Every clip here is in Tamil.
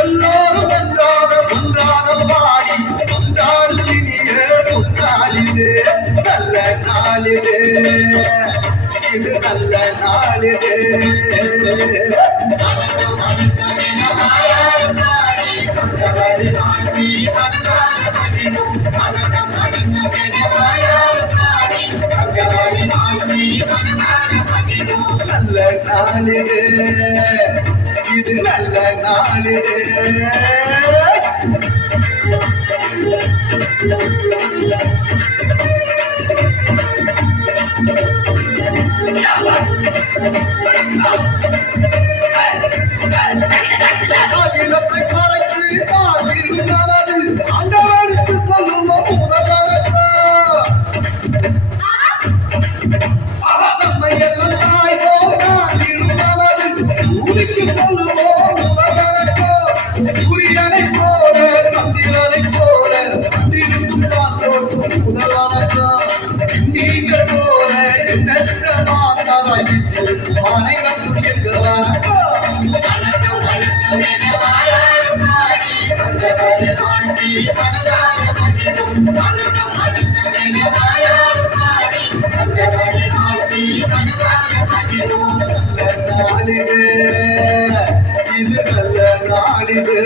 எல்லாரும் ஒன்றாக பாடி கொண்டாடு இனிய பொன்னாளிலே நல்ல நாளிலே இது நல்ல நாளிலே நல்ல நாளிலே இது நல்ல நாளிலே அகிலத்தை மறைத்து ஆகிருந்தது ஆண்டவனுக்கு சொல்லுவோம் நம்மை எல்லாம் தாய்வோம் ஆகிருந்தது ஊருக்கு சொல்லுவோம் சூரியனை போல சந்திரனை போல வந்திருக்கும் தான் முதலானதா நீங்கள் போல எண்ணற்ற மாதாய் அனைவரும் இருக்கிறார் இது நல்ல நாளிலே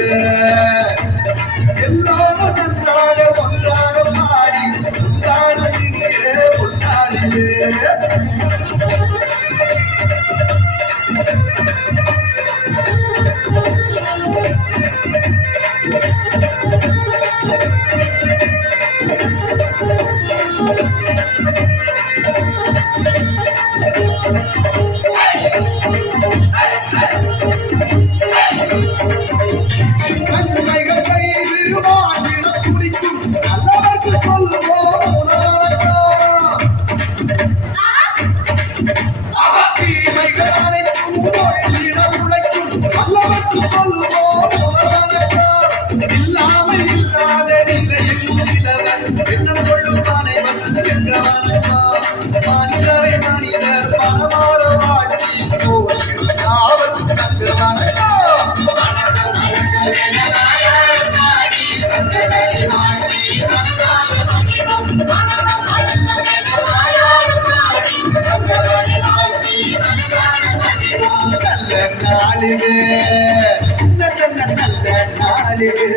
எல்லாரும் நன்றாக ஒன்றாக பாடி கொண்டாடுகிறே கொண்டாடிலே கண்மைகள் கைது வாங்கிட துடிக்கும் நல்லவர்க்கு சொல்லுவோம் தீமைகள் அனைத்தும் தொழிலிட உழைக்கும் நல்லவர்க்கு சொல்லுவோம் இல்லாமல் இல்லாத நிலையில் நிலவன் என்ன கொள்ளும் அனைவன் என்றவன் மனிதரை மனிதர் பணமாற வாழ்க்கை ஆபத்து தங்குவன நாளிலே நல்ல நாளிலே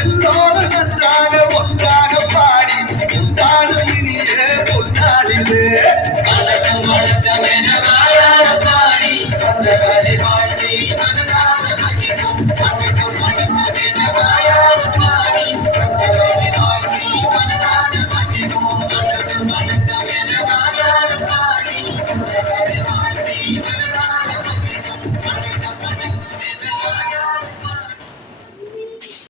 எல்லோரும் நன்றாக ஒன்றாக பாடி கொண்டாடு இனிய பொன்னாளிலே பாடி